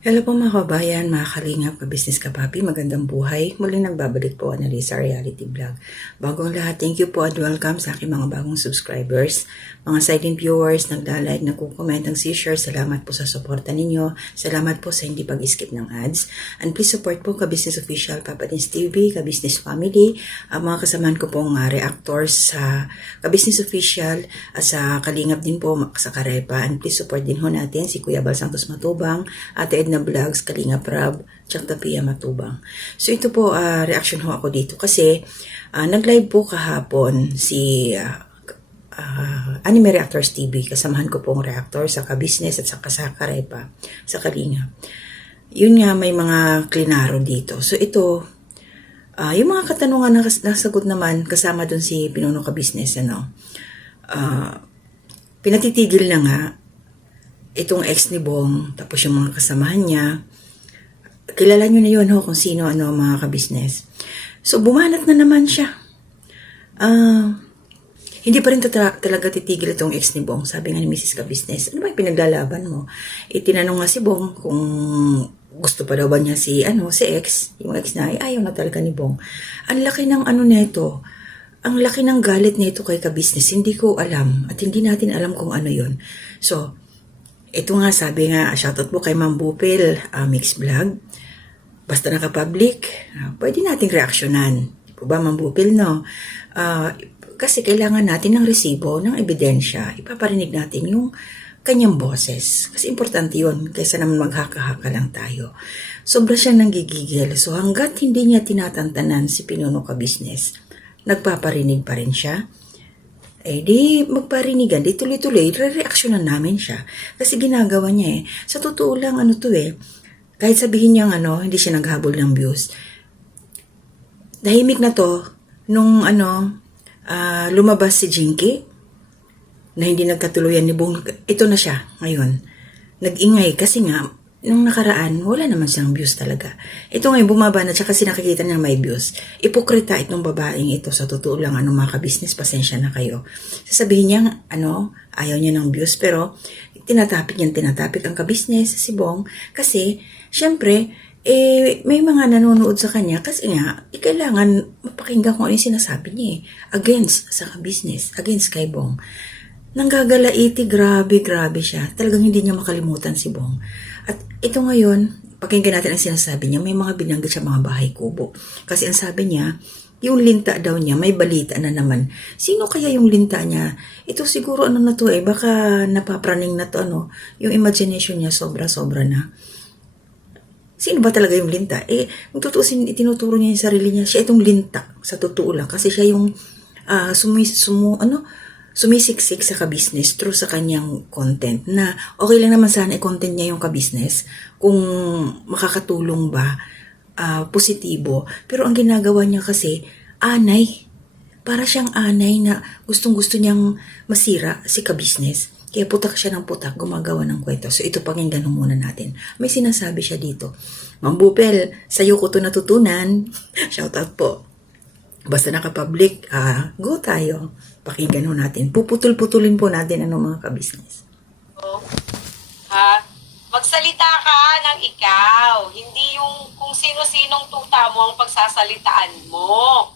Hello po mga kabayan, mga kalingap, ka-business ka-papi, magandang buhay. Muli nagbabalik po Annalisa Reality Vlog. Bago ang lahat, thank you po at welcome sa aking mga bagong subscribers. Mga silent viewers, nagla-like, nagko-comment, nag-share, salamat po sa suporta ninyo. Salamat po sa hindi pag-skip ng ads. And please support po ka-business official, Papa Dins TV, ka-business family, ang mga kasamaan ko pong reactors sa ka-business official at sa kalingap din po sa Karepa. And please support din ho natin si Kuya Bal Santos Matubang, Ate na vlogs, Kalinga Prab, tsaka Pia Matubang. So ito po, reaction ho ako dito kasi nag-live po kahapon si Anime Reactors TV. Kasamahan ko pong reactor sa ka-business at sa Karepa, sa Kalinga. Yun nga, may mga klinaro dito. So ito, yung mga katanungan na nasagot naman kasama dun si Pinuno Ka-Business, pinatitigil na nga itong ex ni Bong, tapos yung mga kasamahan niya. Kilala nyo na yun kung sino mga ka-business. So bumanat na naman siya. Hindi pa rin talaga titigil itong ex ni Bong. Sabi nga ni Mrs. Ka-Business, ano ba yung pinaglalaban mo? Tinanong nga si Bong kung gusto pa daw ba niya si ex, yung ex na ayaw na talaga ni Bong. Ang laki ng nito. Ang laki ng galit nito kay Ka-Business. Hindi ko alam at hindi natin alam kung ano yun. So, ito nga, sabi nga, shoutout po kay Ma'am Bupil, Mix Vlog. Basta naka-public, pwede nating reaksyonan. Di po ba, Ma'am Bupil, no? Kasi kailangan natin ng resibo, ng ebidensya. Ipaparinig natin yung kanyang boses. Kasi importante yun, kaysa naman maghaka-haka lang tayo. Sobra siyang nanggigigil. So hanggat hindi niya tinatantanan si Pinuno Ka-Business, nagpaparinig pa rin siya. Di magparinigan, di tuloy-tuloy, re-reactionan namin siya. Kasi ginagawa niya Sa totoo lang, kahit sabihin niya hindi siya naghabol ng views. Dahimik na to, nung lumabas si Jinky, na hindi nagkatuluyan ni Bong, ito na siya ngayon. Nag-ingay kasi nga, nung nakaraan, wala naman siyang views talaga. Ito ngayon, bumaba na siya kasi nakikita niya may views. Ipokrita itong babaeng ito. Sa totoo lang, mga ka-business, pasensya na kayo. Sasabihin niya, ayaw niya ng views, pero tinatapik ang ka-business, si Bong. Kasi, syempre, may mga nanonood sa kanya kasi nga, kailangan mapakinggan kung ano yung sinasabi niya against sa ka-business, against kay Bong. Nanggagalaiti, grabe siya. Talagang hindi niya makalimutan si Bong. At ito ngayon, pakinggan natin ang sinasabi niya, may mga binanggit siya mga bahay kubo. Kasi ang sabi niya, yung linta daw niya, may balita na naman. Sino kaya yung linta niya? Ito siguro na to baka napapraning na to yung imagination niya sobra-sobra na. Sino ba talaga yung linta? Kung tutuusin, itinuturo niya yung sarili niya, siya itong linta, sa totoo lang. Kasi siya yung sumisiksik sa ka-business through sa kanyang content na okay lang naman sana i-content niya yung ka-business kung makakatulong ba, positibo. Pero ang ginagawa niya kasi, anay. Para siyang anay na gustong-gusto niyang masira si ka-business. Kaya putak siya ng putak, gumagawa ng kwento. So ito, pakinggan muna natin. May sinasabi siya dito. Ma'am Bupel, sa'yo ko ito natutunan. Shoutout po. Basta naka-public, go tayo. Pakinggan ho natin. Puputol-putulin po natin mga ka-business. Magsalita ka ng ikaw. Hindi yung kung sino-sinong tuta mo ang pagsasalitaan mo.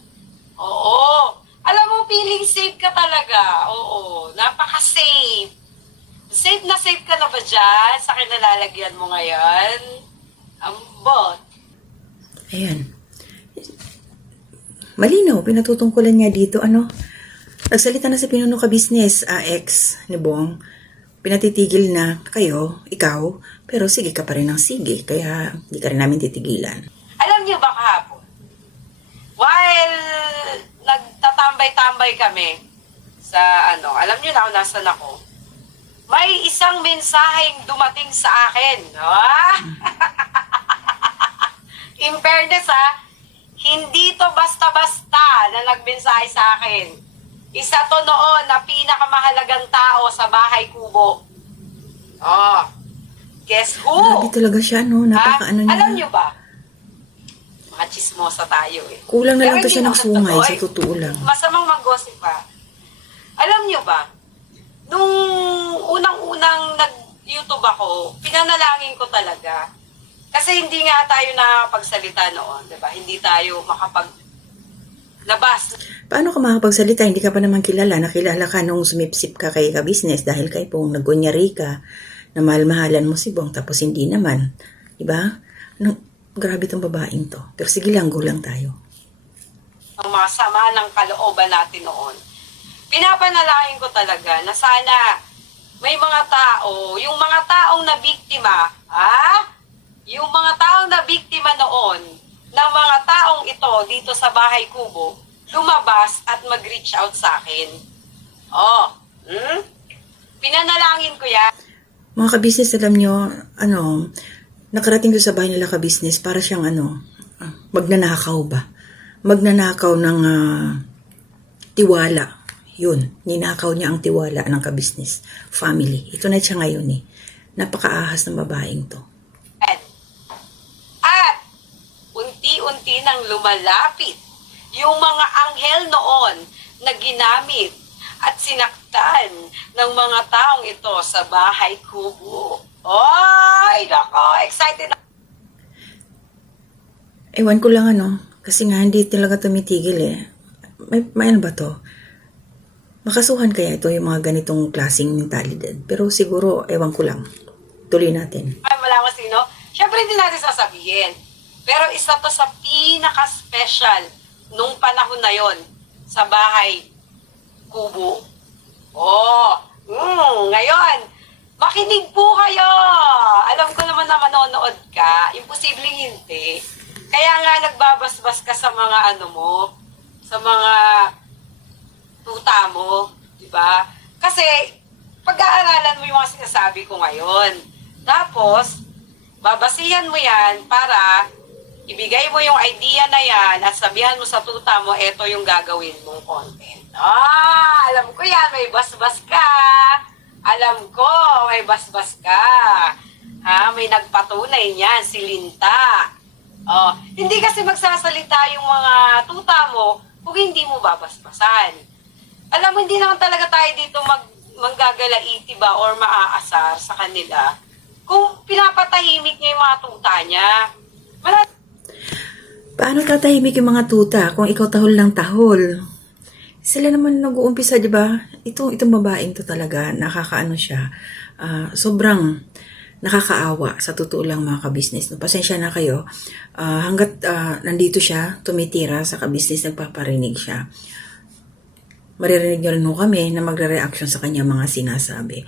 Oo. Alam mo, feeling safe ka talaga. Oo. Napaka-safe. Safe ka na ba dyan sa kinalalagyan mo ngayon? Ambot. Ayan. Malinaw, pinatutungkulan niya dito, nagsalita na si Pinuno Ka-Business, ex ni Bong, pinatitigil na kayo, ikaw, pero sige ka pa rin ng sige, kaya hindi ka rin namin titigilan. Alam niyo ba kahapon, while nagtatambay-tambay kami sa alam niyo na kung nasan ako, may isang mensaheng dumating sa akin. In fairness hindi to basta-basta na nagmensahe sa akin. Isa to noon na pinakamahalagang tao sa bahay kubo. Guess who? Grabe talaga siya, napaka-ano niya. Alam nyo ba? Mga chismosa tayo Kulang na lang to siya ng sungay, sa totoo lang. Masamang mag-gossip Alam nyo ba? Nung unang-unang nag-YouTube ako, pinanalangin ko talaga Kasi hindi nga tayo nakakapagsalita noon, di ba? Hindi tayo makapaglabas. Paano ka makakapagsalita? Hindi ka pa naman kilala. Nakilala ka nung sumipsip ka kay ka-business dahil kay Pong nagunyari ka na mahal-mahalan mo si Bong tapos hindi naman. Diba? Grabe tong babaeng to. Pero sige lang, go lang tayo. Ang mga sama ng kalooban natin noon. Pinapanalangin ko talaga na sana may mga tao, yung mga taong na biktima, yung mga taong na biktima noon, ng mga taong ito dito sa Bahay Kubo, lumabas at mag-reach out sa akin. Pinanalangin ko yan. Mga ka-business, alam nyo, nakarating ko sa bahay nila ka-business para siyang magnanakaw ba? Magnanakaw ng tiwala. Yun, ninakaw niya ang tiwala ng ka-business family. Ito na siya ngayon eh. Napakaahas ng babaeng to. At unti-unti nang lumalapit yung mga anghel noon na ginamit at sinaktan ng mga taong ito sa Bahay Kubo. Ay, nako, excited na. Ewan ko lang kasi nga hindi talaga tumitigil eh. May ano ba to? Makasuhan kaya ito yung mga ganitong klaseng mentalidad. Pero siguro, ewan ko lang. Tuloy natin. Ay, wala ko sino. Siyempre, hindi natin sasabihin. Pero isa to sa pinaka-special nung panahon na yon sa Bahay Kubo. Ngayon, makinig po kayo. Alam ko naman na manonood ka. Imposibleng hindi. Kaya nga nagbabasbas ka sa mga sa mga tuta mo, di ba? Kasi pag-aaralan mo yung mga sinasabi ko ngayon. Tapos, babasihan mo yan para ibigay mo yung idea na yan at sabihan mo sa tuta mo, eto yung gagawin mong content. Alam ko yan, may basbas ka. Alam ko, may basbas ka. May nagpatunay niyan, si Linta. Hindi kasi magsasalita yung mga tuta mo kung hindi mo babasbasan. Alam mo, hindi naman talaga tayo dito manggagalaiti ba or maaasar sa kanila kung pinapatahimik niya yung mga tuta niya. Paano tatahimik yung mga tuta kung ikaw tahol ng tahol? Sila naman nag-uumpisa, di ba? Itong babaeng to talaga, nakakaano siya. Sobrang nakakaawa sa totoo lang mga ka-business. Pasensya na kayo. Hanggat nandito siya, tumitira sa ka-business, nagpaparinig siya. Maririnig nyo rin kami na magre-reaction sa kanya mga sinasabi.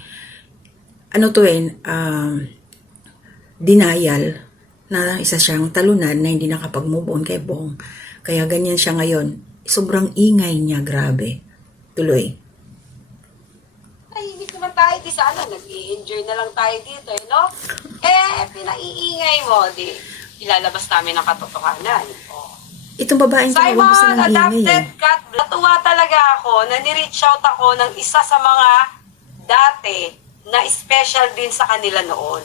Denial na isa siyang talunan na hindi nakapag-move on kay Bong. Kaya ganyan siya ngayon. Sobrang ingay niya, grabe. Tuloy. Tahimik naman tayo, di sana nag-i-enjoy na lang tayo dito, no? Pinaiingay mo, di ilalabas namin ang katotohanan. Itong babaeng ito, huwag gusto Simon, ng ingay adopted eh. cat. Natuwa talaga ako na ni-reach out ako ng isa sa mga dati na special din sa kanila noon.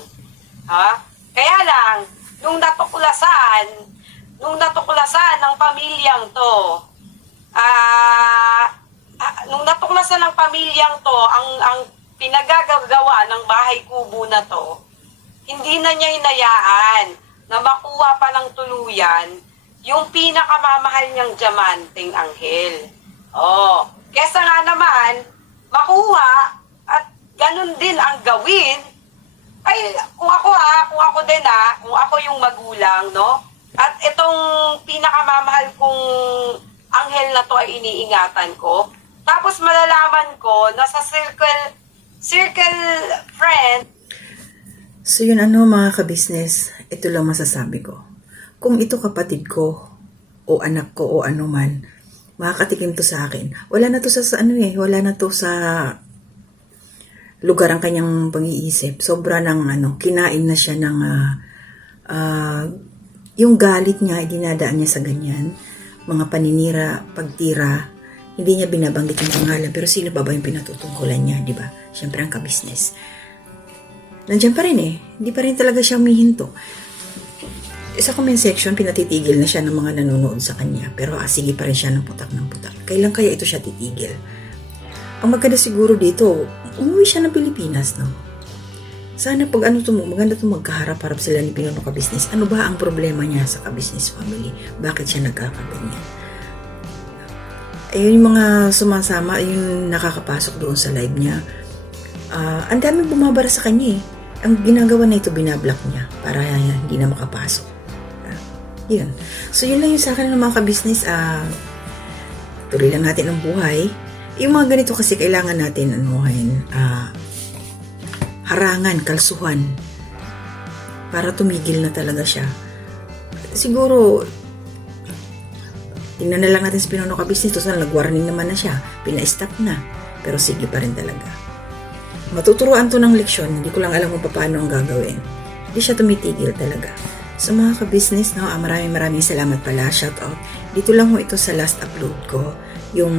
Kaya lang, nung natuklasan ng pamilyang to, ang pinagagagawa ng Bahay Kubo na to, hindi na niya hinayaan na makuha pa ng tuluyan yung pinakamamahal niyang diamanteng anghel. Kesa nga naman, makuha at ganun din ang gawin. Ay, kung ako yung magulang, no? At itong pinakamamahal kong anghel na to ay iniingatan ko. Tapos malalaman ko na sa circle friend. So yun mga ka-business, ito lang masasabi ko. Kung ito kapatid ko, o anak ko, o ano man, makakatikim to sa akin. Wala na to wala na to sa lugar ang kanyang pag-iisip. Sobra ng kinain na siya ng, yung galit niya, dinadaan niya sa ganyan. Mga paninira, pagtira, hindi niya binabanggit yung pangalan, pero sino ba yung pinatutungkulan niya, di ba? Siyempre ang ka-business. Nandiyan pa rin hindi pa rin talaga siya humihinto. Sa comment section, pinatitigil na siya ng mga nanonood sa kanya. Pero sige pa rin siya ng putak. Kailan kaya ito siya titigil? Ang maganda siguro dito, umuwi siya ng Pilipinas, no? Sana pag maganda to magkaharap-harap sila ni Pinuno Ka-Business. Ano ba ang problema niya sa Ka-Business family? Bakit siya nagkakaganyan? Ayun yung mga sumasama, yung nakakapasok doon sa live niya. Ang daming bumabara sa kanya eh. Ang ginagawa na ito, binablock niya para hindi na makapasok. Yun. So yun lang yung sa akin ng mga Ka-Business. Tuloy lang natin ang buhay. Yung mga ganito kasi kailangan natin harangan, kalsuhan para tumigil na talaga siya. Siguro tingnan na lang natin sa Pinuno Ka-Business. Tapos nag-warning naman na siya, pina-stop na, pero sige pa rin talaga. Matuturuan to ng leksyon, hindi ko lang alam kung paano ang gagawin. Hindi siya tumitigil talaga. So mga Ka-Business, maraming salamat pala, shout out. Dito lang ito sa last upload ko, yung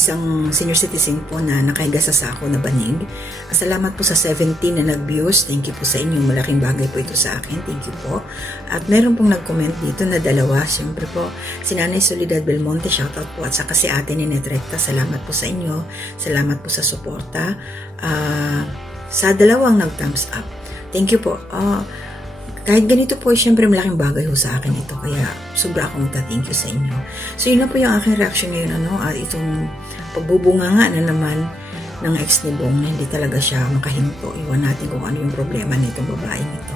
isang senior citizen po na nakahiga sa sako na banig. Salamat po sa 17 na nag-views. Thank you po sa inyo. Malaking bagay po ito sa akin. Thank you po. At meron pong nag-comment dito na dalawa. Siyempre po, si Nanay Soledad Belmonte, shoutout po. At saka si Ate Ninette Recta, salamat po sa inyo. Salamat po sa suporta. Sa dalawang nag-thumbs up. Thank you po. Kahit ganito po, syempre malaking bagay ho sa akin ito. Kaya sobra akong thank you sa inyo. So yun na po yung aking reaction ngayon. Itong pagbubunganga na naman ng ex ni Bong na hindi talaga siya makahinto. Iwan natin kung ano yung problema nitong babaeng ito.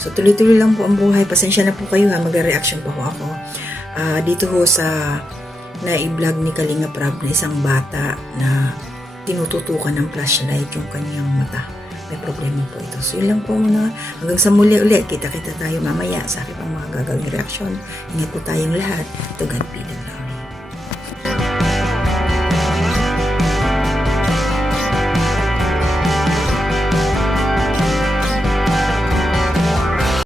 So tuloy-tuloy lang po ang buhay. Pasensya na po kayo ha. Mag-reaction pa ho ako. Dito ho sa na-i-vlog ni Kalinga Prab na isang bata na tinututukan ng flashlight yung kanyang mata. May problema po ito. So yun lang po muna. Hanggang sa muli ulit. Kita-kita tayo mamaya sa aking pang mga gagawing reaction. Ingat po tayong lahat. To God be the glory.